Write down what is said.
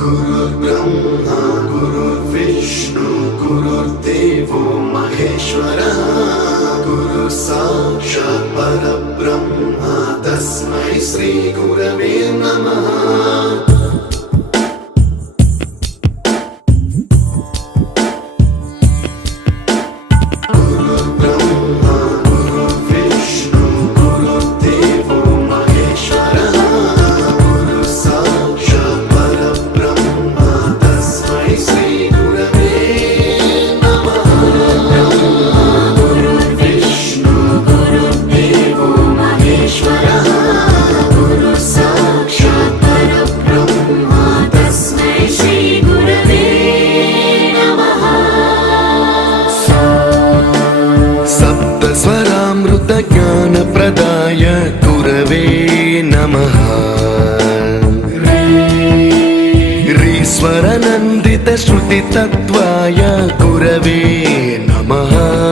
गुरुर्ब्रह्मा गुरुर्विष्णु गुरुर्देवो महेश्वरः गुरु साक्षात् परब्रह्म तस्मै श्री गुरवे नमः। ज्ञानप्रदाय गुरवे नमः। ईश्वरनन्दित श्रुतितत्त्वाय गुरवे नमः।